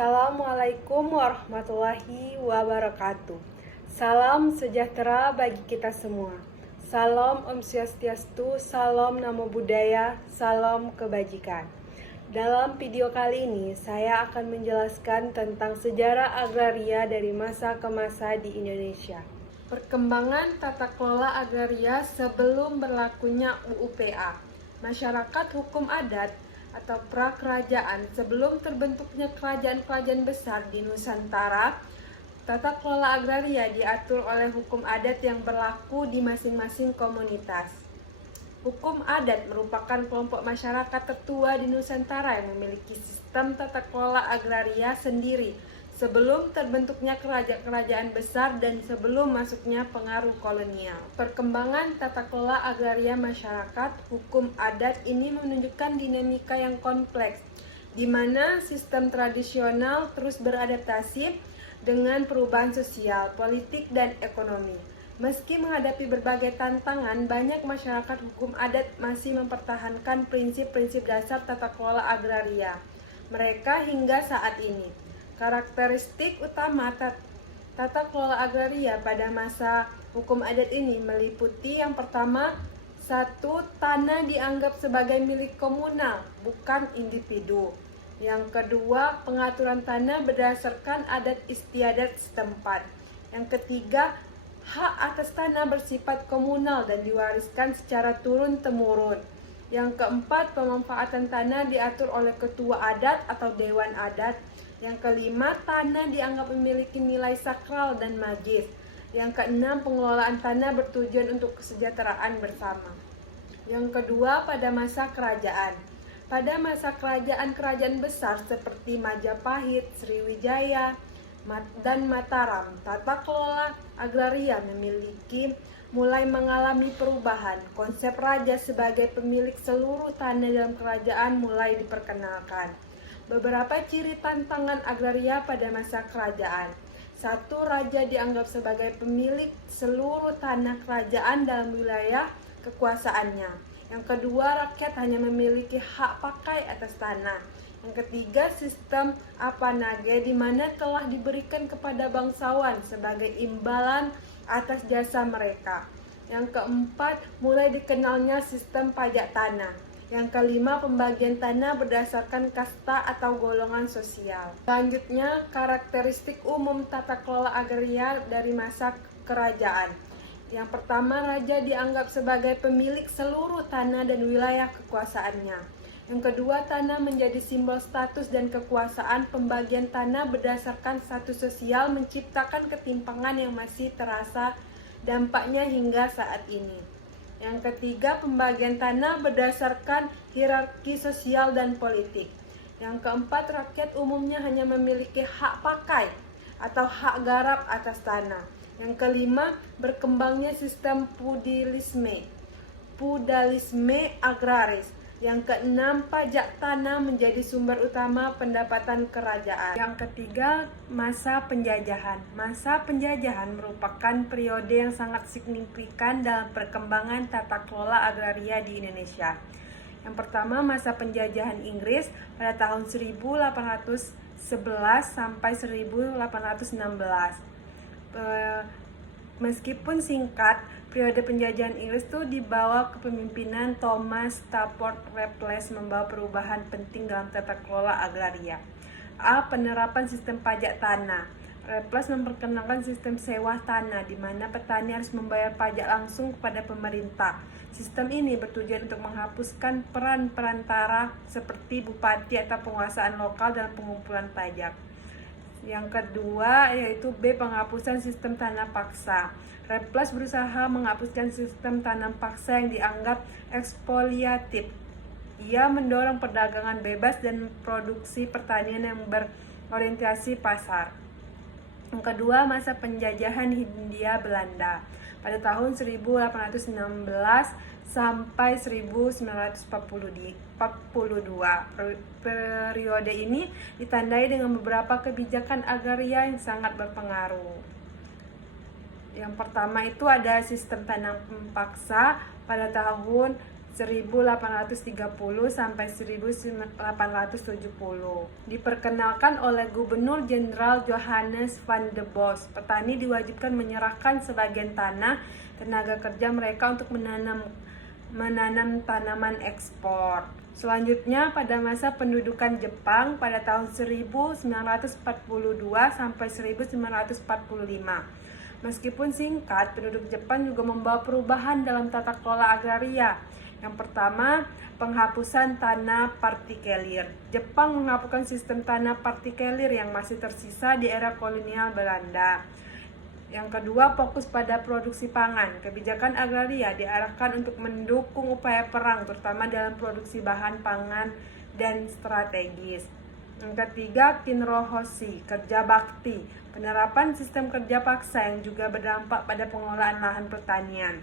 Assalamualaikum warahmatullahi wabarakatuh. Salam sejahtera bagi kita semua. Salam Om Swastiastu, salam Namo Buddhaya, salam kebajikan. Dalam video kali ini, saya akan menjelaskan tentang sejarah agraria dari masa ke masa di Indonesia. Perkembangan tata kelola agraria sebelum berlakunya UUPA. Masyarakat hukum adat atau prakerajaan sebelum terbentuknya kerajaan-kerajaan besar di Nusantara. Tata kelola agraria diatur oleh hukum adat yang berlaku di masing-masing komunitas. Hukum adat merupakan kelompok masyarakat tertua di Nusantara yang memiliki sistem tata kelola agraria sendiri sebelum terbentuknya kerajaan-kerajaan besar dan sebelum masuknya pengaruh kolonial. Perkembangan tata kelola agraria masyarakat hukum adat ini menunjukkan dinamika yang kompleks, di mana sistem tradisional terus beradaptasi dengan perubahan sosial, politik, dan ekonomi. Meski menghadapi berbagai tantangan, banyak masyarakat hukum adat masih mempertahankan prinsip-prinsip dasar tata kelola agraria mereka hingga saat ini. Karakteristik utama tata kelola agraria pada masa hukum adat ini meliputi yang pertama, satu, tanah dianggap sebagai milik komunal, bukan individu. Yang kedua, pengaturan tanah berdasarkan adat istiadat setempat. Yang ketiga, hak atas tanah bersifat komunal dan diwariskan secara turun-temurun. Yang keempat, pemanfaatan tanah diatur oleh ketua adat atau dewan adat. Yang kelima, tanah dianggap memiliki nilai sakral dan magis. Yang keenam, pengelolaan tanah bertujuan untuk kesejahteraan bersama. Yang kedua, pada masa kerajaan. Pada masa kerajaan besar seperti Majapahit, Sriwijaya, dan Mataram, tata kelola agraria mulai mengalami perubahan. Konsep raja sebagai pemilik seluruh tanah dalam kerajaan mulai diperkenalkan. Beberapa ciri tantangan agraria pada masa kerajaan. Satu, raja dianggap sebagai pemilik seluruh tanah kerajaan dalam wilayah kekuasaannya. Yang kedua, rakyat hanya memiliki hak pakai atas tanah. Yang ketiga, sistem apanage di mana telah diberikan kepada bangsawan sebagai imbalan atas jasa mereka. Yang keempat, mulai dikenalnya sistem pajak tanah. Yang kelima, pembagian tanah berdasarkan kasta atau golongan sosial. Selanjutnya, karakteristik umum tata kelola agraria dari masa kerajaan. Yang pertama, raja dianggap sebagai pemilik seluruh tanah dan wilayah kekuasaannya. Yang kedua, tanah menjadi simbol status dan kekuasaan. Pembagian tanah berdasarkan status sosial menciptakan ketimpangan yang masih terasa dampaknya hingga saat ini. Yang ketiga, pembagian tanah berdasarkan hierarki sosial dan politik. Yang keempat, rakyat umumnya hanya memiliki hak pakai atau hak garap atas tanah. Yang kelima, berkembangnya sistem feudalisme agraris. Yang keenam, pajak tanah menjadi sumber utama pendapatan kerajaan. Yang ketiga, masa penjajahan. Masa penjajahan merupakan periode yang sangat signifikan dalam perkembangan tata kelola agraria di Indonesia. Yang pertama, masa penjajahan Inggris pada tahun 1811 sampai 1816. Meskipun singkat, periode penjajahan Inggris itu dibawa kepemimpinan Thomas Stafford Raffles membawa perubahan penting dalam tata kelola agraria. A. Penerapan sistem pajak tanah. Raffles memperkenalkan sistem sewa tanah di mana petani harus membayar pajak langsung kepada pemerintah. Sistem ini bertujuan untuk menghapuskan peran perantara seperti bupati atau penguasaan lokal dalam pengumpulan pajak. Yang kedua yaitu B. Penghapusan sistem tanah paksa. Raffles berusaha menghapuskan sistem tanam paksa yang dianggap ekspoliatif. Ia mendorong perdagangan bebas dan produksi pertanian yang berorientasi pasar. Yang kedua, masa penjajahan Hindia Belanda pada tahun 1816 sampai 1942. Periode ini ditandai dengan beberapa kebijakan agraria yang sangat berpengaruh. Yang pertama itu ada sistem tanam paksa pada tahun 1830 sampai 1870. Diperkenalkan oleh Gubernur Jenderal Johannes van der Bos, petani diwajibkan menyerahkan sebagian tanah tenaga kerja mereka untuk menanam tanaman ekspor. Selanjutnya, pada masa pendudukan Jepang pada tahun 1942 sampai 1945. Meskipun singkat, penduduk Jepang juga membawa perubahan dalam tata kelola agraria. Yang pertama, penghapusan tanah partikelir. Jepang menghapuskan sistem tanah partikelir yang masih tersisa di era kolonial Belanda. Yang kedua, fokus pada produksi pangan. Kebijakan agraria diarahkan untuk mendukung upaya perang, terutama dalam produksi bahan pangan dan strategis. Yang ketiga, kinrohoshi, kerja bakti. Penerapan sistem kerja paksa yang juga berdampak pada pengelolaan lahan pertanian.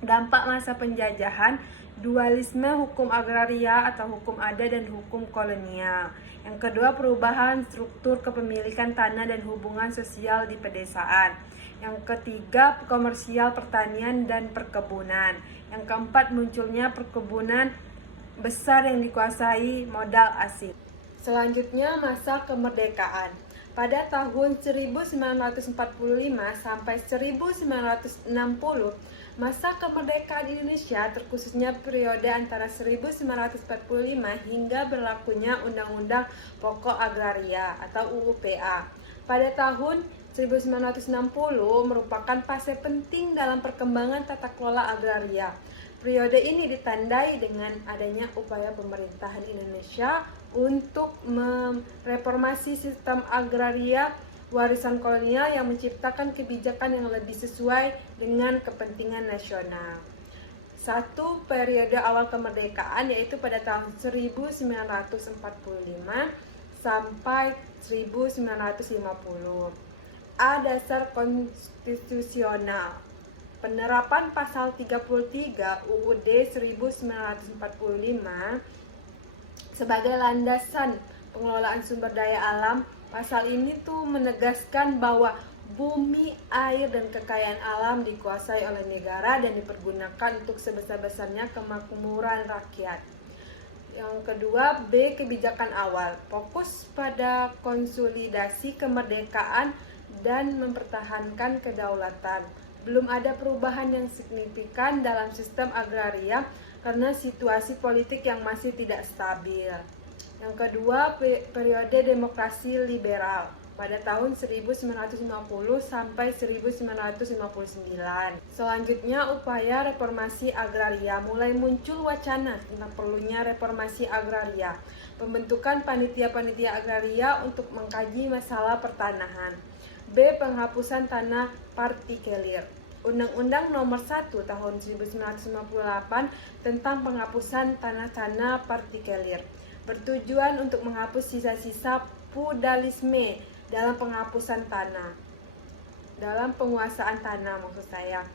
Dampak masa penjajahan, dualisme hukum agraria atau hukum adat dan hukum kolonial. Yang kedua, perubahan struktur kepemilikan tanah dan hubungan sosial di pedesaan. Yang ketiga, komersial pertanian dan perkebunan. Yang keempat, munculnya perkebunan besar yang dikuasai modal asing. Selanjutnya, masa kemerdekaan. Pada tahun 1945 sampai 1960, masa kemerdekaan Indonesia, terkhususnya periode antara 1945 hingga berlakunya Undang-Undang Pokok Agraria atau UUPA. Pada tahun 1960 merupakan fase penting dalam perkembangan tata kelola agraria. Periode ini ditandai dengan adanya upaya pemerintahan Indonesia untuk mereformasi sistem agraria warisan kolonial yang menciptakan kebijakan yang lebih sesuai dengan kepentingan nasional. Satu, periode awal kemerdekaan yaitu pada tahun 1945 sampai 1950. A. Dasar konstitusional. Penerapan pasal 33 UUD 1945 sebagai landasan pengelolaan sumber daya alam. Pasal ini tuh menegaskan bahwa bumi, air, dan kekayaan alam dikuasai oleh negara dan dipergunakan untuk sebesar-besarnya kemakmuran rakyat. Yang kedua, B. Kebijakan awal. Fokus pada konsolidasi kemerdekaan dan mempertahankan kedaulatan. Belum ada perubahan yang signifikan dalam sistem agraria karena situasi politik yang masih tidak stabil. Yang kedua, periode demokrasi liberal pada tahun 1950 sampai 1959. Selanjutnya, upaya reformasi agraria. Mulai muncul wacana tentang perlunya reformasi agraria. Pembentukan panitia-panitia agraria untuk mengkaji masalah pertanahan. B. Penghapusan tanah partikelir. Undang-Undang Nomor 1 Tahun 1958 tentang penghapusan tanah-tanah partikelir bertujuan untuk menghapus sisa-sisa feudalisme dalam penghapusan tanah, dalam penguasaan tanah maksud saya.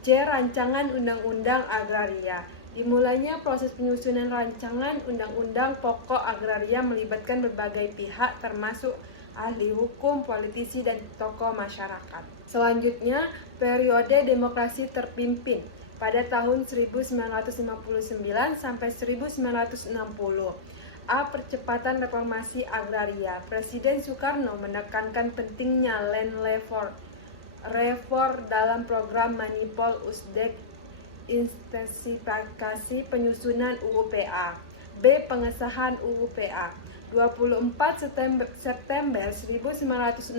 C. Rancangan Undang-Undang Agraria. Dimulainya proses penyusunan rancangan Undang-Undang Pokok Agraria melibatkan berbagai pihak termasuk ahli hukum, politisi, dan tokoh masyarakat. Selanjutnya, periode demokrasi terpimpin pada tahun 1959 sampai 1960. A. Percepatan reformasi agraria. Presiden Soekarno menekankan pentingnya land reform dalam program Manipol Usdek, intensifikasi penyusunan UUPA. B. Pengesahan UUPA. 24 September 1960,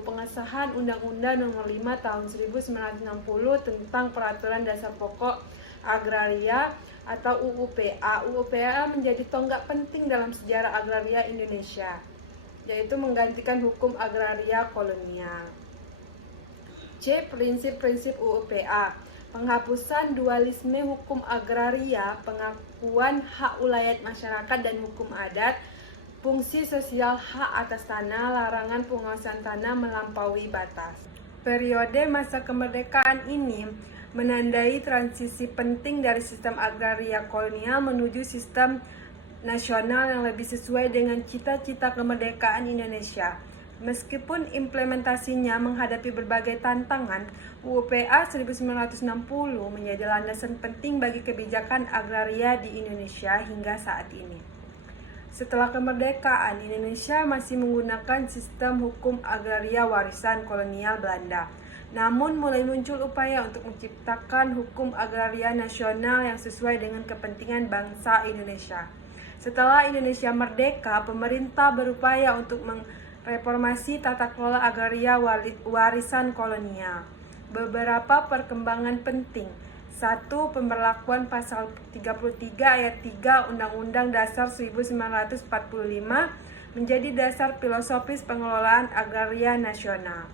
pengesahan Undang-Undang Nomor 5 Tahun 1960 tentang Peraturan Dasar Pokok Agraria atau UUPA. UUPA menjadi tonggak penting dalam sejarah agraria Indonesia, yaitu menggantikan hukum agraria kolonial. C. Prinsip-prinsip UUPA. Penghapusan dualisme hukum agraria, pengakuan hak ulayat masyarakat dan hukum adat, fungsi sosial hak atas tanah, larangan penguasaan tanah melampaui batas. Periode masa kemerdekaan ini menandai transisi penting dari sistem agraria kolonial menuju sistem nasional yang lebih sesuai dengan cita-cita kemerdekaan Indonesia. Meskipun implementasinya menghadapi berbagai tantangan, UU-PA 1960 menjadi landasan penting bagi kebijakan agraria di Indonesia hingga saat ini. Setelah kemerdekaan, Indonesia masih menggunakan sistem hukum agraria warisan kolonial Belanda. Namun mulai muncul upaya untuk menciptakan hukum agraria nasional yang sesuai dengan kepentingan bangsa Indonesia. Setelah Indonesia merdeka, pemerintah berupaya untuk reformasi tata kelola agraria warisan kolonial. Beberapa perkembangan penting. 1. Pemberlakuan pasal 33 ayat 3 Undang-Undang Dasar 1945 menjadi dasar filosofis pengelolaan agraria nasional.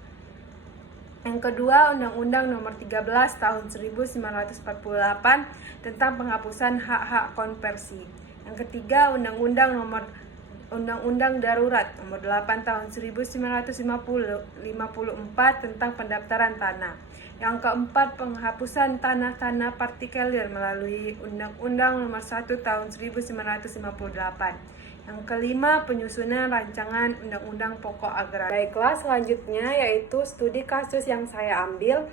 Yang kedua, Undang-Undang Nomor 13 Tahun 1948 tentang penghapusan hak-hak konversi. Yang ketiga, Undang-Undang Darurat Nomor 8 Tahun 1954 tentang pendaftaran tanah. Yang keempat, penghapusan tanah-tanah partikelir melalui Undang-Undang Nomor 1 Tahun 1958. Yang kelima, penyusunan rancangan Undang-Undang Pokok Agraria. Baiklah, selanjutnya yaitu studi kasus yang saya ambil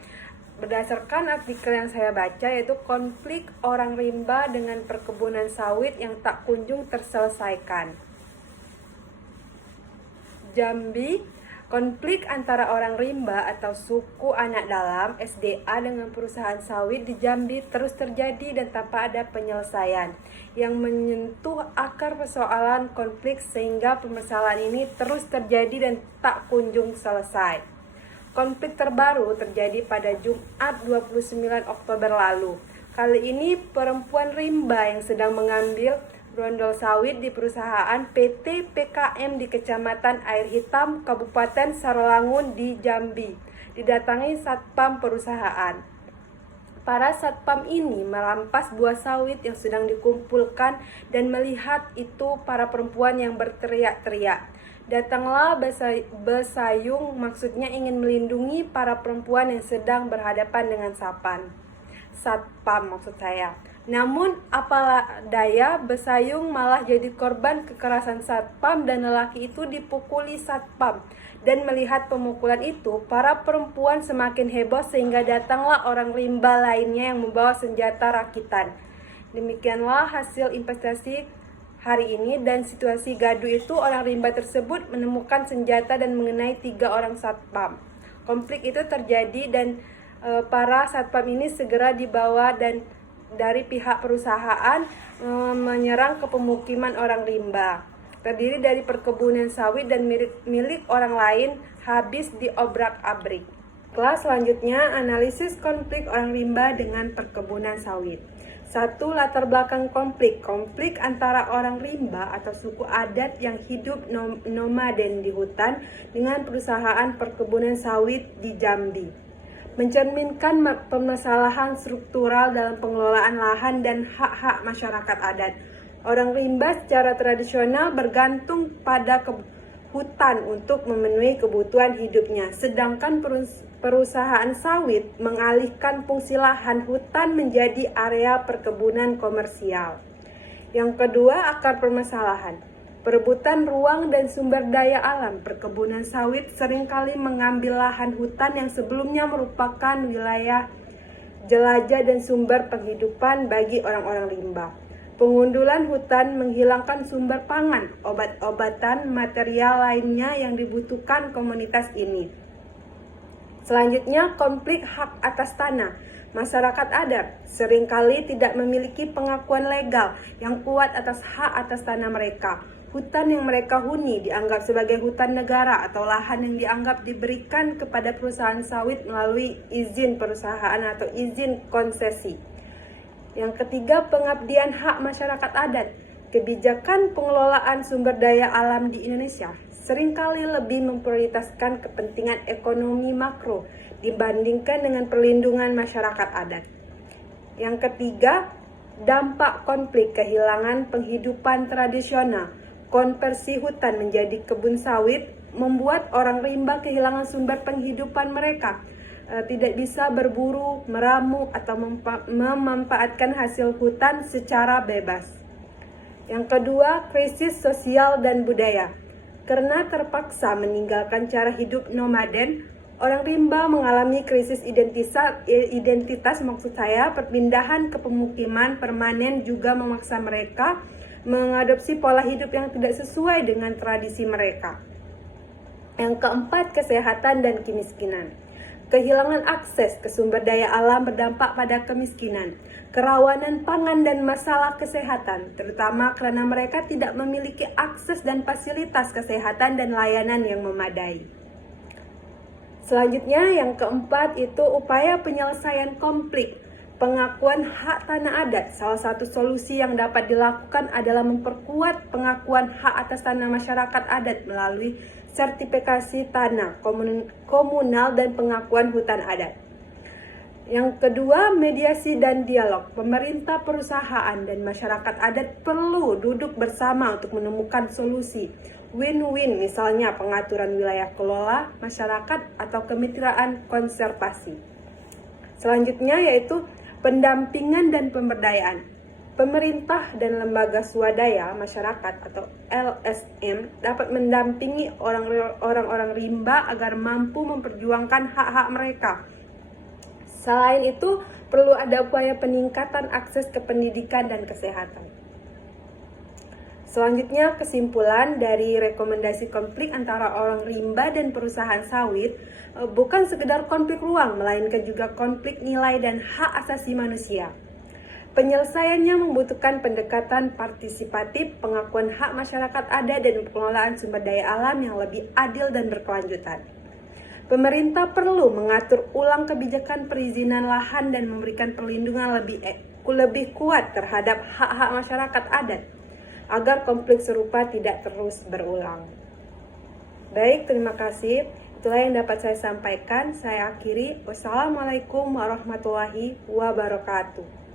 berdasarkan artikel yang saya baca, yaitu konflik orang rimba dengan perkebunan sawit yang tak kunjung terselesaikan. Jambi. Konflik antara orang rimba atau suku anak dalam SDA dengan perusahaan sawit di Jambi terus terjadi dan tanpa ada penyelesaian yang menyentuh akar persoalan konflik sehingga permasalahan ini terus terjadi dan tak kunjung selesai. Konflik terbaru terjadi pada Jumat 29 Oktober lalu. Kali ini perempuan rimba yang sedang mengambil brondol sawit di perusahaan PT PKM di Kecamatan Air Hitam, Kabupaten Sarolangun di Jambi, didatangi satpam perusahaan. Para satpam ini merampas buah sawit yang sedang dikumpulkan dan melihat itu para perempuan yang berteriak-teriak. Datanglah Besayung, maksudnya ingin melindungi para perempuan yang sedang berhadapan dengan satpam maksud saya. Namun apalah daya, Besayung malah jadi korban kekerasan satpam dan lelaki itu dipukuli satpam. Dan melihat pemukulan itu, para perempuan semakin heboh sehingga datanglah orang rimba lainnya yang membawa senjata rakitan. Demikianlah hasil investasi hari ini, dan situasi gaduh itu orang rimba tersebut menemukan senjata dan mengenai 3 orang satpam. Konflik itu terjadi dan para satpam ini segera dibawa dan dari pihak perusahaan menyerang ke pemukiman orang rimba. Terdiri dari perkebunan sawit dan milik orang lain habis diobrak-abrik. Kelas selanjutnya, analisis konflik orang rimba dengan perkebunan sawit. 1. Latar belakang konflik. Konflik antara orang rimba atau suku adat yang hidup nomaden di hutan dengan perusahaan perkebunan sawit di Jambi. Mencerminkan permasalahan struktural dalam pengelolaan lahan dan hak-hak masyarakat adat. Orang rimba secara tradisional bergantung pada hutan untuk memenuhi kebutuhan hidupnya, sedangkan perusahaan sawit mengalihkan fungsi lahan hutan menjadi area perkebunan komersial. Yang kedua, akar permasalahan. Perebutan ruang dan sumber daya alam. Perkebunan sawit seringkali mengambil lahan hutan yang sebelumnya merupakan wilayah jelajah dan sumber penghidupan bagi orang-orang rimba. Pengundulan hutan menghilangkan sumber pangan, obat-obatan, material lainnya yang dibutuhkan komunitas ini. Selanjutnya, konflik hak atas tanah. Masyarakat adat seringkali tidak memiliki pengakuan legal yang kuat atas hak atas tanah mereka. Hutan yang mereka huni dianggap sebagai hutan negara atau lahan yang dianggap diberikan kepada perusahaan sawit melalui izin perusahaan atau izin konsesi. Yang ketiga, pengabdian hak masyarakat adat. Kebijakan pengelolaan sumber daya alam di Indonesia seringkali lebih memprioritaskan kepentingan ekonomi makro dibandingkan dengan perlindungan masyarakat adat. Yang ketiga, dampak konflik kehilangan penghidupan tradisional. Konversi hutan menjadi kebun sawit membuat orang rimba kehilangan sumber penghidupan mereka, tidak bisa berburu, meramu, atau memanfaatkan hasil hutan secara bebas. Yang kedua, krisis sosial dan budaya. Karena terpaksa meninggalkan cara hidup nomaden, orang rimba mengalami krisis identitas maksud saya, perpindahan ke pemukiman permanen juga memaksa mereka mengadopsi pola hidup yang tidak sesuai dengan tradisi mereka. Yang keempat, kesehatan dan kemiskinan. Kehilangan akses ke sumber daya alam berdampak pada kemiskinan, kerawanan pangan dan masalah kesehatan, terutama karena mereka tidak memiliki akses dan fasilitas kesehatan dan layanan yang memadai. Selanjutnya, yang keempat itu upaya penyelesaian konflik. Pengakuan hak tanah adat. Salah satu solusi yang dapat dilakukan adalah memperkuat pengakuan hak atas tanah masyarakat adat melalui sertifikasi tanah komunal dan pengakuan hutan adat. Yang kedua, mediasi dan dialog. Pemerintah, perusahaan, dan masyarakat adat perlu duduk bersama untuk menemukan solusi win-win, misalnya pengaturan wilayah kelola masyarakat atau kemitraan konservasi. Selanjutnya yaitu pendampingan dan pemberdayaan. Pemerintah dan lembaga swadaya masyarakat atau LSM dapat mendampingi orang-orang rimba agar mampu memperjuangkan hak-hak mereka. Selain itu, perlu ada upaya peningkatan akses ke pendidikan dan kesehatan. Selanjutnya, kesimpulan dari rekomendasi konflik antara orang rimba dan perusahaan sawit bukan sekedar konflik ruang, melainkan juga konflik nilai dan hak asasi manusia. Penyelesaiannya membutuhkan pendekatan partisipatif, pengakuan hak masyarakat adat, dan pengelolaan sumber daya alam yang lebih adil dan berkelanjutan. Pemerintah perlu mengatur ulang kebijakan perizinan lahan dan memberikan perlindungan lebih kuat terhadap hak-hak masyarakat adat, agar konflik serupa tidak terus berulang. Baik, terima kasih. Itulah yang dapat saya sampaikan. Saya akhiri. Wassalamualaikum warahmatullahi wabarakatuh.